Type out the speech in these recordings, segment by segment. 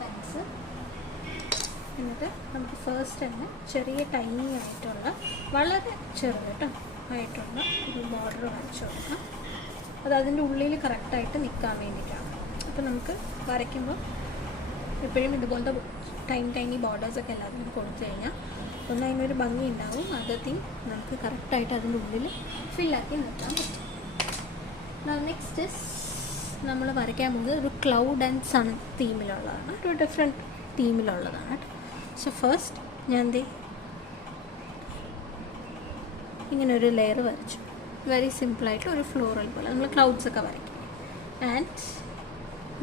Pencil. എന്നിട്ട് നമുക്ക് first തന്നെ ചെറിയ ടൈനി ആയിട്ടുള്ള വളരെ ചെറുത് കേട്ടോ ആയിട്ടുള്ള ഒരു ബോർഡർ വരച്ചു കൊടുക്കാം. അത് അതിൻ്റെ ഉള്ളിൽ കറക്റ്റായിട്ട് നിൽക്കാൻ വേണ്ടിയിട്ടാണ്. അപ്പോൾ നമുക്ക് വരയ്ക്കുമ്പോൾ എപ്പോഴും ഇതുപോലത്തെ ടൈനി ബോർഡേഴ്സൊക്കെ എല്ലാത്തിനും കൊടുത്തു കഴിഞ്ഞാൽ ഒന്ന് അതിനൊരു ഭംഗി ഉണ്ടാവും. അതൊക്കെ നമുക്ക് കറക്റ്റായിട്ട് അതിൻ്റെ ഉള്ളിൽ ഫില്ലാക്കി നിർത്താൻ പറ്റും. നെക്സ്റ്റ് നമ്മൾ വരയ്ക്കാൻ പോകുന്നത് ഒരു ക്ലൗഡ് ആൻഡ് സൺ തീമിലുള്ളതാണ്, ഒരു ഡിഫറെൻറ്റ് തീമിലുള്ളതാണ്. സോ ഫസ്റ്റ് ഞാൻ ഇങ്ങനെ ഒരു ലെയർ വരച്ചു. വെരി സിമ്പിളായിട്ട് ഒരു ഫ്ലോറൽ പോലെ നമ്മൾ ക്ലൗഡ്സൊക്കെ വരയ്ക്കും. ആൻഡ്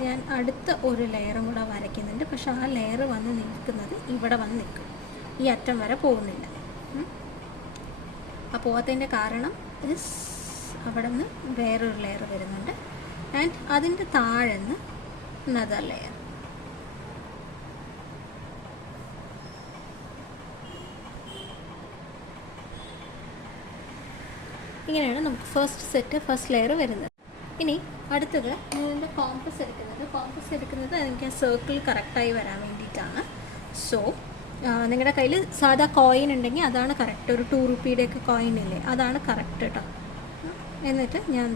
ഞാൻ അടുത്ത ഒരു ലെയറും കൂടെ വരയ്ക്കുന്നുണ്ട്. പക്ഷേ ആ ലെയർ വന്ന് നിൽക്കുന്നത് ഇവിടെ വന്ന് നിൽക്കും, ഈ അറ്റം വരെ പോകുന്നില്ല. ആ പോകാത്തതിൻ്റെ കാരണം അവിടെ നിന്ന് വേറൊരു ലെയർ വരുന്നുണ്ട്. ആൻഡ് അതിൻ്റെ താഴെ നിന്ന് അനദർ ലെയർ. ഇങ്ങനെയാണ് നമുക്ക് ഫസ്റ്റ് ലെയർ വരുന്നത്. ഇനി അടുത്തത് ഇതിൻ്റെ കോമ്പസ് എടുക്കുന്നത് എനിക്ക് ആ സർക്കിൾ കറക്റ്റായി വരാൻ വേണ്ടിയിട്ടാണ്. സോ നിങ്ങളുടെ കയ്യിൽ സാധാ കോയിൻ ഉണ്ടെങ്കിൽ അതാണ് കറക്റ്റ്. ഒരു 2 രൂപയുടെയൊക്കെ കോയിൻ ഇല്ലേ, അതാണ് കറക്റ്റ് കേട്ടോ. എന്നിട്ട് ഞാൻ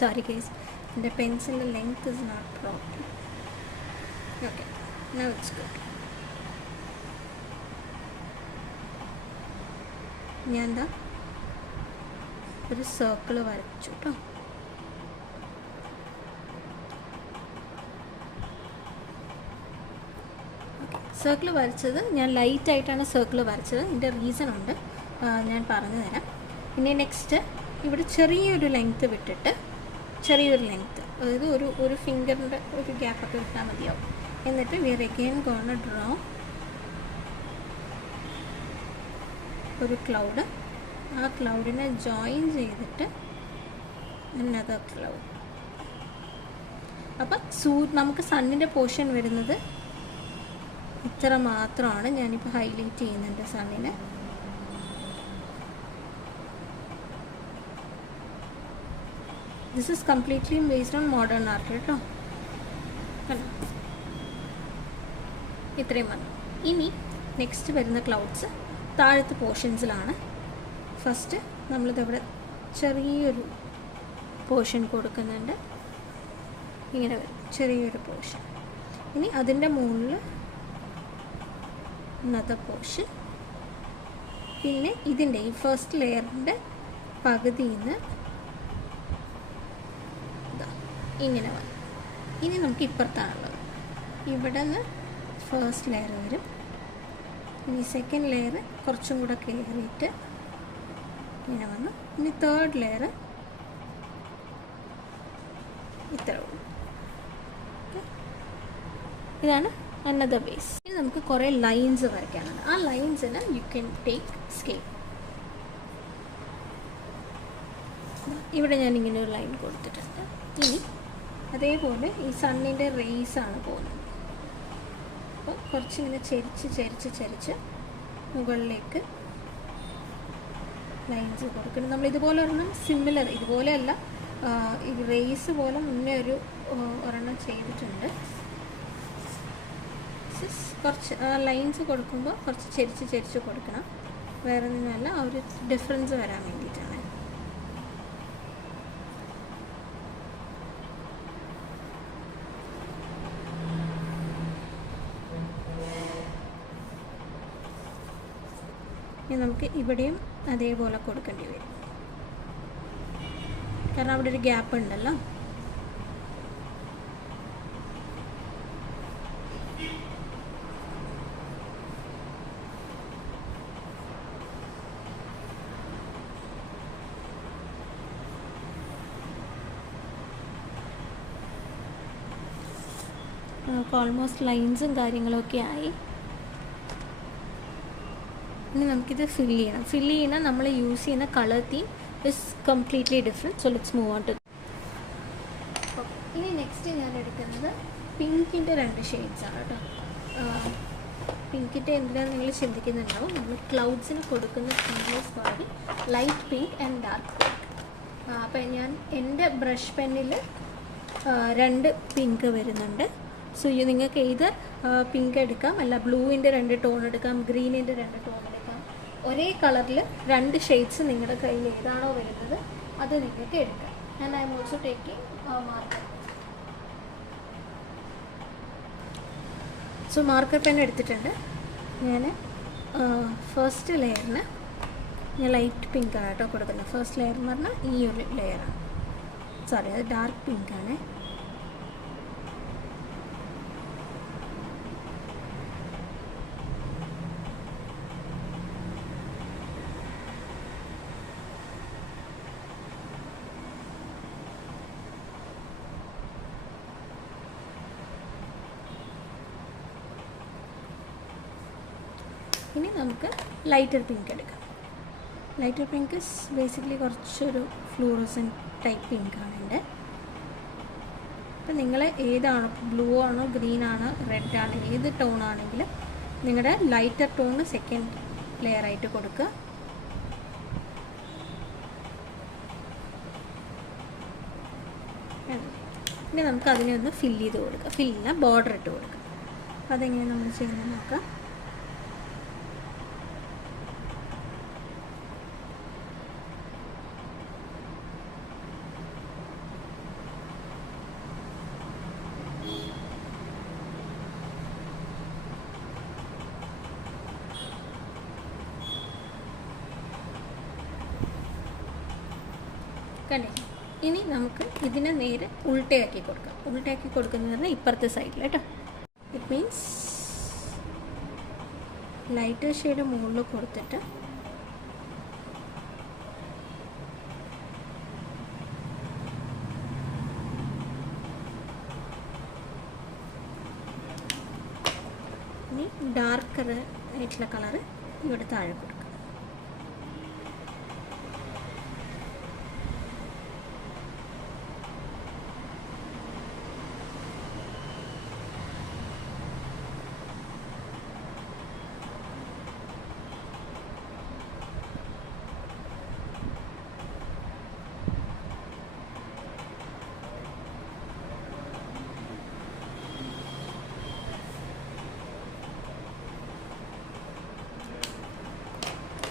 sorry guys, the pencil length is not proper. Okay, now it's good. ഞാൻ ഒരു സർക്കിൾ വരച്ചു കേട്ടോ. സർക്കിൾ വരച്ചത് ഞാൻ ലൈറ്റായിട്ടാണ് സർക്കിൾ വരച്ചത്. ഇതിൻ്റെ റീസൺ ഉണ്ട്, ഞാൻ പറഞ്ഞു തരാം. പിന്നെ നെക്സ്റ്റ് ഇവിടെ ചെറിയൊരു ലെങ്ത്ത് വിട്ടിട്ട് അതായത് ഒരു ഫിംഗറിൻ്റെ ഒരു ഗ്യാപ്പൊക്കെ വിട്ടാൽ മതിയാവും. എന്നിട്ട് we are again gonna draw ഒരു ക്ലൗഡ്. ആ ക്ലൗഡിനെ ജോയിൻ ചെയ്തിട്ട് അനദർ ക്ലൗഡ്. അപ്പം നമുക്ക് സണ്ണിൻ്റെ പോർഷൻ വരുന്നത് ഇത്ര മാത്രമാണ്. ഞാനിപ്പോൾ ഹൈലൈറ്റ് ചെയ്യുന്നുണ്ട് സണ്ണിനെ. This is completely based on modern art കേട്ടോ. ഇത്രയും മതി. ഇനി നെക്സ്റ്റ് വരുന്ന ക്ലൗഡ്സ് താഴത്തെ പോർഷൻസിലാണ്. ഫസ്റ്റ് നമ്മളിതിവിടെ ചെറിയൊരു പോർഷൻ കൊടുക്കുന്നുണ്ട്. ഇങ്ങനെ വരും ചെറിയൊരു പോർഷൻ. ഇനി അതിൻ്റെ മുകളിൽ അനദർ പോർഷൻ. പിന്നെ ഇതിൻ്റെ ഈ ഫസ്റ്റ് ലെയറിൻ്റെ പകുതിയിൽ നിന്ന് ഇങ്ങനെ വരും. ഇനി നമുക്ക് ഇപ്പുറത്താണുള്ളത്. ഇവിടെ നിന്ന് ഫസ്റ്റ് ലെയർ വരും. ഇനി സെക്കൻഡ് ലെയർ കുറച്ചും കൂടെ കയറിയിട്ട് ഇങ്ങനെ വന്നു. ഇനി തേർഡ് ലെയർ ഇത്ര ഉള്ളൂ. ഇതാണ് അനദർ ബേസ്. ഇനി നമുക്ക് കുറേ ലൈൻസ് വരയ്ക്കാനുണ്ട്. ആ ലൈൻസിന് യു ക്യാൻ ടേക്ക് സ്കെയിൽ. ഇവിടെ ഞാൻ ഇങ്ങനെ ഒരു ലൈൻ കൊടുത്തിട്ടുണ്ട്. ഇനി അതേപോലെ ഈ സണ്ണിൻ്റെ റേസാണ് പോകുന്നത്. അപ്പോൾ കുറച്ചിങ്ങനെ ചരിച്ച് മുകളിലേക്ക് ലൈൻസ് കൊടുക്കണം. നമ്മൾ ഇതുപോലെ ഒരെണ്ണം സിമിലർ, ഇതുപോലെയല്ല, ഈ റേസ് പോലെ മുന്നേ ഒരെണ്ണം ചെയ്തിട്ടുണ്ട്. കുറച്ച് ലൈൻസ് കൊടുക്കുമ്പോൾ കുറച്ച് ചരിച്ച് കൊടുക്കണം. വേറെ ഒന്നുമല്ല, ആ ഒരു ഡിഫറൻസ് വരാൻ വേണ്ടിയിട്ടാണ്. ഇനി നമുക്ക് ഇവിടെയും അതേപോലെ കൊടുക്കേണ്ടി വരും, കാരണം അവിടെ ഒരു ഗ്യാപ്പ് ഉണ്ടല്ലോ. നമുക്ക് ഓൾമോസ്റ്റ് ലൈൻസും കാര്യങ്ങളൊക്കെ ആയി. ഇനി നമുക്കിത് ഫില്ല് ചെയ്യണം. നമ്മൾ യൂസ് ചെയ്യുന്ന colour theme is completely different. So let's move on to. ഇനി നെക്സ്റ്റ് ഞാൻ എടുക്കുന്നത് പിങ്കിൻ്റെ 2 ഷെയ്ഡ്സാണ് കേട്ടോ. പിങ്കിൻ്റെ എന്തിനാണ് നിങ്ങൾ ചിന്തിക്കുന്നുണ്ടാവും. നമ്മൾ ക്ലൗഡ്സിന് കൊടുക്കുന്ന കളേഴ്സ് വളരെ light pink and dark pink. അപ്പോൾ ഞാൻ എൻ്റെ ബ്രഷ് പെന്നിൽ 2 പിങ്ക് വരുന്നുണ്ട്. സോ നിങ്ങൾക്ക് ഏത് പിങ്ക് എടുക്കാം, അല്ല ബ്ലൂവിൻ്റെ 2 ടോൺ എടുക്കാം, ഗ്രീനിൻ്റെ 2 ടോൺ എടുക്കാം. ഒരേ കളറിൽ 2 ഷെയ്ഡ്സ് നിങ്ങളുടെ കയ്യിൽ ഏതാണോ വരുന്നത് അത് നിങ്ങൾക്ക് എടുക്കാം. And I am also taking marker. So marker pen എടുത്തിട്ടുണ്ട്. ഞാൻ ഫസ്റ്റ് ലെയറിന് ഞാൻ ലൈറ്റ് പിങ്കാണ് കേട്ടോ കൊടുക്കുന്നത്. ഫസ്റ്റ് ലെയർ എന്ന് പറഞ്ഞാൽ ഈ ഒരു ലെയറാണ്. സോറി, അത് ഡാർക്ക് പിങ്കാണ്. ഇനി നമുക്ക് ലൈറ്റർ പിങ്ക് എടുക്കാം. ലൈറ്റർ പിങ്ക് ബേസിക്കലി കുറച്ചൊരു ഫ്ലൂറസെൻറ്റ് ടൈപ്പ് പിങ്കാണ് എൻ്റെ. അപ്പോൾ നിങ്ങൾ ഏതാണോ, ബ്ലൂ ആണോ, ഗ്രീൻ ആണോ, റെഡ് ആണോ, ഏത് ടോൺ ആണെങ്കിലും നിങ്ങളുടെ ലൈറ്റർ ടോണ് സെക്കൻഡ് ലെയർ ആയിട്ട് കൊടുക്കുക. ഇനി നമുക്ക് അതിനെ ഒന്ന് ഫില്ല് ചെയ്ത് കൊടുക്കാം. ഫില്ലിന് ബോർഡർ ഇട്ട് കൊടുക്കാം. അപ്പോൾ അതെങ്ങനെയാണ് നമ്മൾ ചെയ്യുന്നത് നോക്കാം. കണ്ടേ. ഇനി നമുക്ക് ഇതിനെ നേരെ ഉൾട്ടയാക്കി കൊടുക്കാം. ഉൾട്ടയാക്കി കൊടുക്കുന്നത് പറഞ്ഞാൽ ഇപ്പുറത്തെ സൈഡിൽ കേട്ടോ. ഇറ്റ് മീൻസ് ലൈറ്റർ ഷെയ്ഡ് മുകളിൽ കൊടുത്തിട്ട് ഇനി ഡാർക്കർ ആയിട്ടുള്ള കളറ് ഇവിടെ താഴെ കൊടുക്കാം.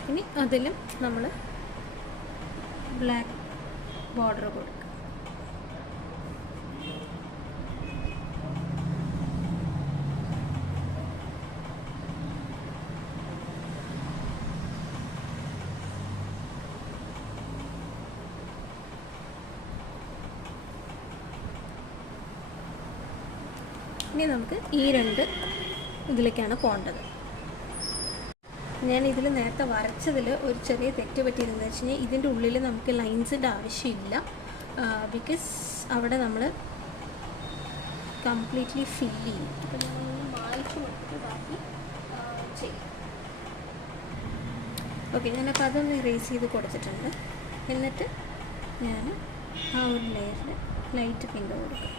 ഇനി അതിലും നമ്മൾ ബ്ലാക്ക് ബോർഡർ കൊടുക്കുക. ഇനി നമുക്ക് ഈ 2 ഇതിലേക്കാണ് പോകേണ്ടത്. ഞാൻ ഇതിൽ നേരത്തെ വരച്ചതിൽ ഒരു ചെറിയ തെറ്റ് പറ്റിയതെന്ന് വെച്ച് കഴിഞ്ഞാൽ ഇതിൻ്റെ ഉള്ളിൽ നമുക്ക് ലൈൻസിൻ്റെ ആവശ്യമില്ല. ബിക്കോസ് അവിടെ നമ്മൾ കംപ്ലീറ്റ്ലി ഫില്ല് ചെയ്യും. അപ്പോൾ നമ്മളൊന്ന് വായിച്ച് കൊടുത്തിട്ട് ബാക്കി ചെയ്യും. ഓക്കെ, ഞാനപ്പോൾ അതൊന്ന് ഇറേസ് ചെയ്ത് കൊടുത്തിട്ടുണ്ട്. എന്നിട്ട് ഞാൻ ആ ഒരു ലെയറിൽ ലൈറ്റ് പിങ്ക് കൊടുക്കും.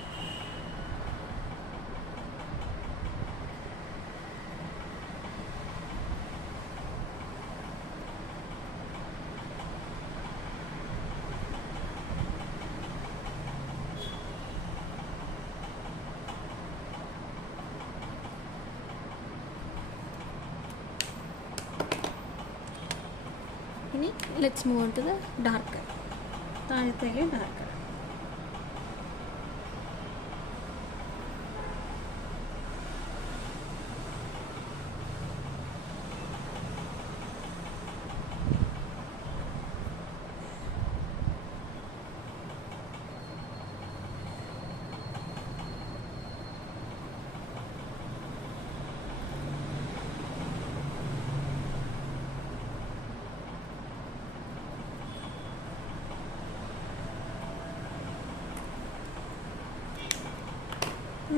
ഇനി let's move on to the darker. താഴത്തേക്ക് ഡാർക്കർ.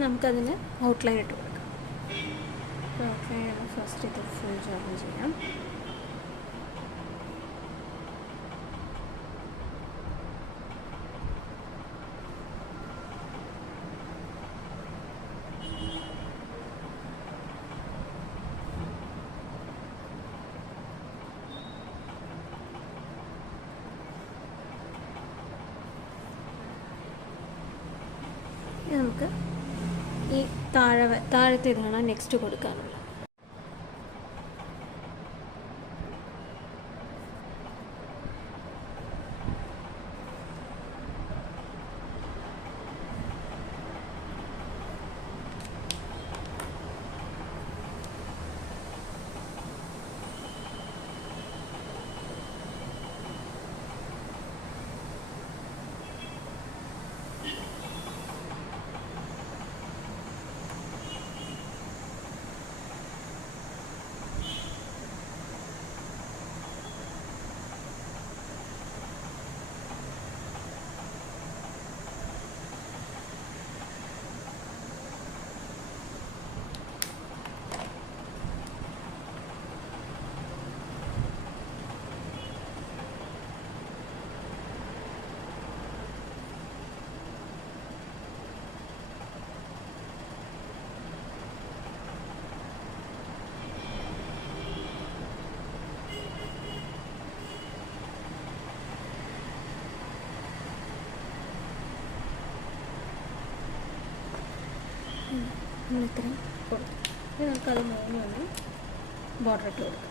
നമുക്കതിന് ഔട്ട്ലൈൻ ഇട്ട് കൊടുക്കാം. ഔട്ട്ലൈൻ ഫസ്റ്റ് ഇത് ഫുൾ ജോയിൻ ചെയ്യാം. താഴത്തെ ഇതാണ് നെക്സ്റ്റ് കൊടുക്കാനുള്ളത്. നമ്മളിത്രയും കൊടുത്തു. ഇനി നമുക്കത് മൂന്നൊന്ന് ബോർഡർ ഇട്ട് കൊടുക്കാം.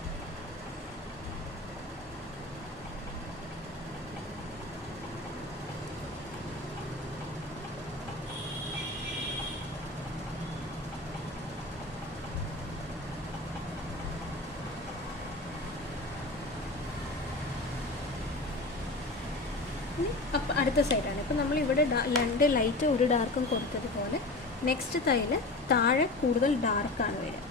അപ്പം അടുത്ത സൈഡാണ്. ഇപ്പം നമ്മളിവിടെ 2 ലൈറ്റ് 1 ഡാർക്കും കൊടുത്തതുപോലെ നെക്സ്റ്റ് തൈല് താഴെ കൂടുതൽ ഡാർക്കാണ് വരിക.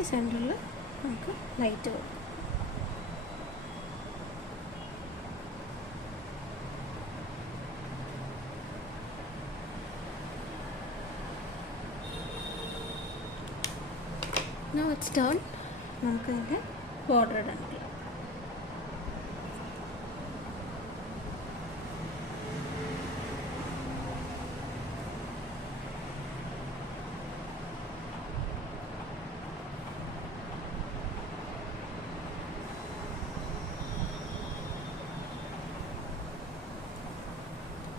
ഈ സെൻറ്ററിൽ നമുക്ക് ലൈറ്റ് കൊടുക്കാം. Now it's done. നമുക്ക് ഇതിൻ്റെ ബോർഡർ ഇടാൻ പറ്റും.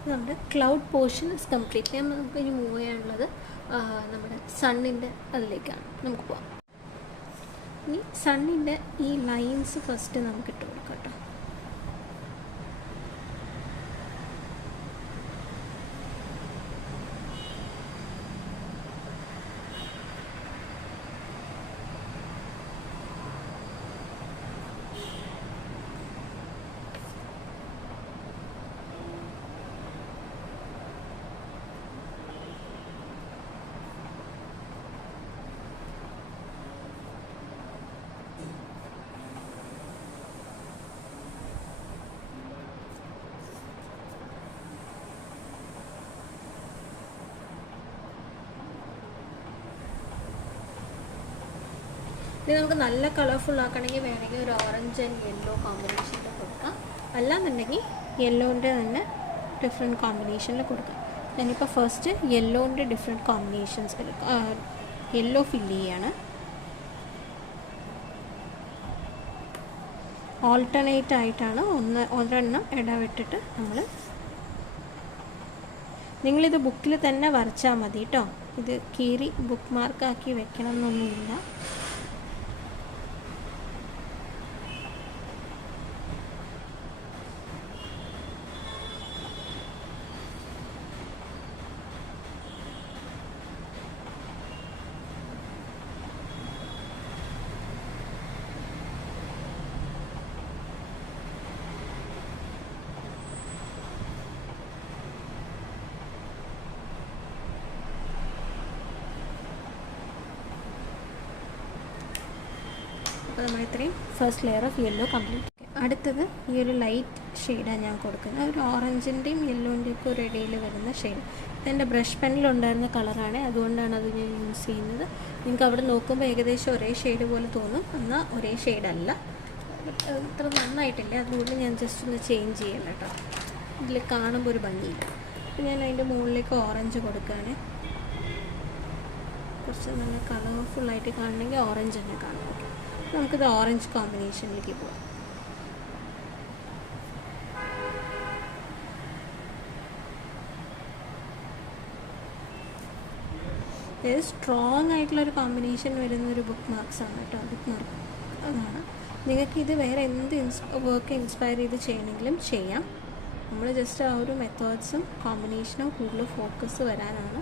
നമ്മുടെ ക്ലൗഡ് പോർഷൻ ഇസ് കംപ്ലീറ്റ്. നമുക്ക് ഇനി മൂവ് ചെയ്യാനുള്ളത് നമ്മുടെ സണ്ണിൻ്റെ അതിലേക്കാണ്. നമുക്ക് പോവാം. ഇനി സണ്ണിൻ്റെ ഈ ലൈൻസ് ഫസ്റ്റ് നമുക്ക് ഇട്ട് കൊടുക്കാം കേട്ടോ. ഇത് നമുക്ക് നല്ല കളർഫുൾ ആക്കണമെങ്കിൽ വേണമെങ്കിൽ ഒരു ഓറഞ്ച് ആൻഡ് യെല്ലോ കോമ്പിനേഷനിൽ കൊടുക്കാം. അല്ലാന്നുണ്ടെങ്കിൽ യെല്ലോൻ്റെ തന്നെ ഡിഫറെൻറ്റ് കോമ്പിനേഷനിൽ കൊടുക്കാം. ഞാനിപ്പോൾ ഫസ്റ്റ് യെല്ലോൻ്റെ ഡിഫറെൻറ്റ് കോമ്പിനേഷൻസ് യെല്ലോ ഫില്ല് ചെയ്യാണ്. ഓൾട്ടർനേറ്റ് ആയിട്ടാണ് ഒരെണ്ണം ഇടവിട്ടിട്ട് നിങ്ങളിത് ബുക്കിൽ തന്നെ വരച്ചാൽ മതി കേട്ടോ. ഇത് കീറി ബുക്ക് മാർക്കാക്കി വെക്കണം എന്നൊന്നുമില്ല. അപ്പോൾ നമ്മൾ ഇത്രയും first layer of yellow complete. അടുത്തത് ഈ ഒരു ലൈറ്റ് ഷെയ്ഡാണ് ഞാൻ കൊടുക്കുന്നത്. ഒരു ഓറഞ്ചിൻ്റെയും യെല്ലോൻ്റെയും ഒക്കെ ഒരു ഇടയിൽ വരുന്ന ഷെയ്ഡ്. ഇതെൻ്റെ ബ്രഷ് പെന്നിലുണ്ടായിരുന്ന കളറാണ്, അതുകൊണ്ടാണ് അത് ഞാൻ യൂസ് ചെയ്യുന്നത്. നിങ്ങൾക്ക് അവിടെ നോക്കുമ്പോൾ ഏകദേശം ഒരേ ഷെയ്ഡ് പോലെ തോന്നും, എന്നാൽ ഒരേ ഷെയ്ഡല്ല. ഇത്ര നന്നായിട്ടില്ല, അതുകൊണ്ട് ഞാൻ ജസ്റ്റ് ഒന്ന് ചേഞ്ച് ചെയ്യണം കേട്ടോ. ഇതിൽ കാണുമ്പോൾ ഒരു ഭംഗിയില്ല. അപ്പോൾ ഞാൻ അതിൻ്റെ മുകളിലേക്ക് ഓറഞ്ച് കൊടുക്കുകയാണ്. കുറച്ച് നല്ല കളർഫുള്ളായിട്ട് കാണണമെങ്കിൽ ഓറഞ്ച് തന്നെ കാണാൻ പറ്റും. നമുക്കിത് ഓറഞ്ച് കോമ്പിനേഷനിലേക്ക് പോകാം. ഇത് സ്ട്രോങ് ആയിട്ടുള്ളൊരു കോമ്പിനേഷൻ വരുന്നൊരു ബുക്ക് മാർക്സാണ് കേട്ടോ. ബുക്ക് മാർക്ക് അതാണ്. നിങ്ങൾക്ക് ഇത് വേറെ എന്ത് വർക്ക് ഇൻസ്പയർ ചെയ്ത് ചെയ്യണമെങ്കിലും ചെയ്യാം. നമ്മൾ ജസ്റ്റ് ആ ഒരു മെത്തേഡ്സും കോമ്പിനേഷനും കൂടുതൽ ഫോക്കസ് വരാനാണ്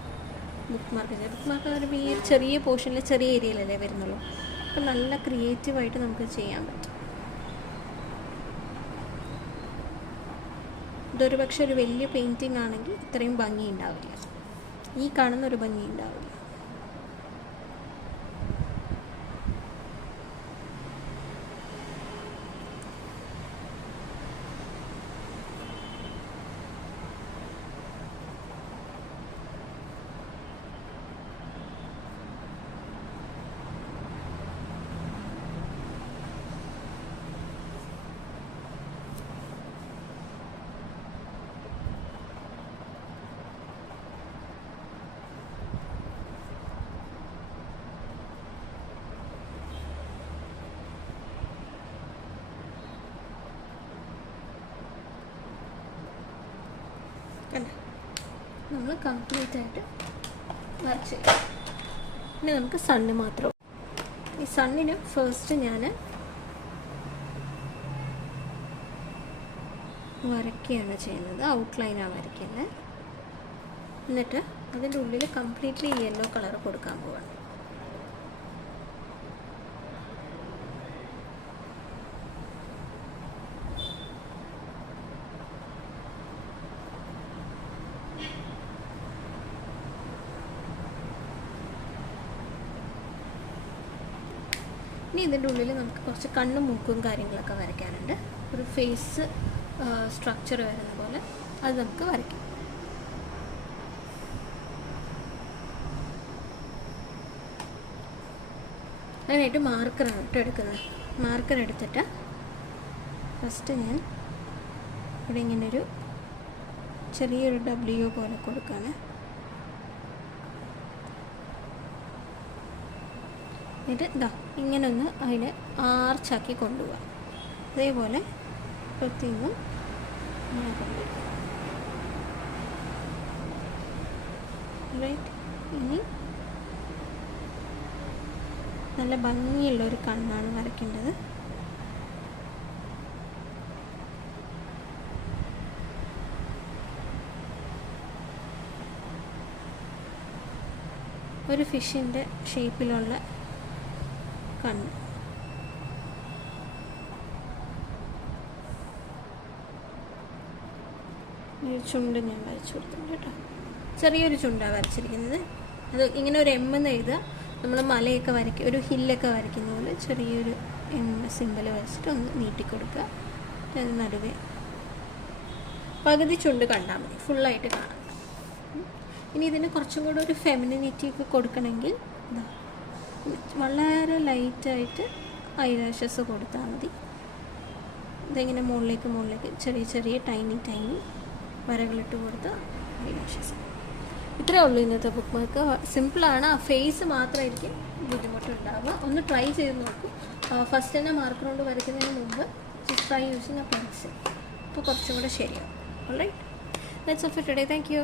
ബുക്ക് മാർക്ക് ചെയ്യുന്നത്. ബുക്ക് മാർക്ക് പറയുമ്പോൾ ഈ ചെറിയ പോർഷനിൽ ചെറിയ ഏരിയയിലല്ലേ വരുന്നുള്ളൂ. അപ്പം നല്ല ക്രിയേറ്റീവായിട്ട് നമുക്ക് ചെയ്യാൻ പറ്റും. ഇതൊരു പക്ഷേ ഒരു വലിയ പെയിൻറ്റിങ് ആണെങ്കിൽ ഇത്രയും ഭംഗി ഉണ്ടാവില്ല, ഈ കാണുന്നൊരു ഭംഗി ഉണ്ടാവില്ല. കണ്ടോ, നമ്മൾ കംപ്ലീറ്റ് ആയിട്ട് വരച്ച്. ഇനി നമുക്ക് സണ്ണ് മാത്രം. ഈ സണ്ണിന് ഫസ്റ്റ് ഞാൻ വരയ്ക്കുകയാണ് ചെയ്യുന്നത്, ഔട്ട്ലൈനാണ് വരയ്ക്കുന്നത്. എന്നിട്ട് അതിൻ്റെ ഉള്ളിൽ കംപ്ലീറ്റ്ലി യെല്ലോ കളർ കൊടുക്കാൻ പോവാണ്. ഇനി ഇതിൻ്റെ ഉള്ളിൽ നമുക്ക് കുറച്ച് കണ്ണും മൂക്കും കാര്യങ്ങളൊക്കെ വരയ്ക്കാനുണ്ട്. ഒരു ഫേസ് സ്ട്രക്ചർ വരുന്ന പോലെ അത് നമുക്ക് വരയ്ക്കാം. അതിനായിട്ട് മാർക്കറാണ് കേട്ടോ എടുക്കുന്നത്. മാർക്കർ എടുത്തിട്ട് ഫസ്റ്റ് ഞാൻ ഇവിടെ ഇങ്ങനൊരു ചെറിയൊരു W പോലെ കൊടുക്കുകയാണ്. എന്നിട്ട് ഇതാ ഇങ്ങനെ ഒന്ന് അതിനെ ആർച്ചാക്കി കൊണ്ടുപോകാം. അതേപോലെ പ്രത്യേകം ഇങ്ങനെ കൊണ്ടുപോകാം. റൈറ്റ്. ഇനി നല്ല ഭംഗിയുള്ളൊരു കണ്ണാണ് വരയ്ക്കേണ്ടത്. ഒരു ഫിഷിൻ്റെ ഷേപ്പിലുള്ള കണ്ണ്. ഒരു ചുണ്ട് ഞാൻ വരച്ചു കൊടുത്തിട്ടുണ്ട് കേട്ടോ. ചെറിയൊരു ചുണ്ടാണ് വരച്ചിരിക്കുന്നത്. അത് ഇങ്ങനെ ഒരു M എന്ന് എഴുതുക. നമ്മൾ മലയൊക്കെ വരയ്ക്കുക, ഒരു ഹില്ലൊക്കെ വരയ്ക്കുന്ന പോലെ ചെറിയൊരു M സിമ്പൽ വരച്ചിട്ട് ഒന്ന് നീട്ടിക്കൊടുക്കുക. അതിന് നടുവേ പകുതി ചുണ്ട് കണ്ടാൽ മതി, ഫുള്ളായിട്ട് കാണാം. ഇനി ഇതിന് കുറച്ചും കൂടെ ഒരു ഫെമിനിറ്റി ഒക്കെ കൊടുക്കണമെങ്കിൽ ഇതാ വളരെ ലൈറ്റായിട്ട് ഐലാഷസ് കൊടുത്താൽ മതി. ഇതിങ്ങനെ മുകളിലേക്ക് ചെറിയ ചെറിയ ടൈനി വരകളിട്ട് കൊടുത്ത് ഐലാഷസ്. ഇത്രയേ ഉള്ളൂ ഇന്നത്തെ ബുക്ക് മാർക്ക്. സിമ്പിളാണ്. ആ ഫേസ് മാത്രമായിരിക്കും ബുദ്ധിമുട്ടുണ്ടാവുക. ഒന്ന് ട്രൈ ചെയ്ത് നോക്കും. ഫസ്റ്റ് തന്നെ മാർക്കർ കൊണ്ട് വരയ്ക്കുന്നതിന് മുമ്പ് ട്രൈ യൂസിങ് എ പെൻസിൽ. അപ്പോൾ കുറച്ചും കൂടെ ശരിയാവും. Alright, that's all for today. Thank U.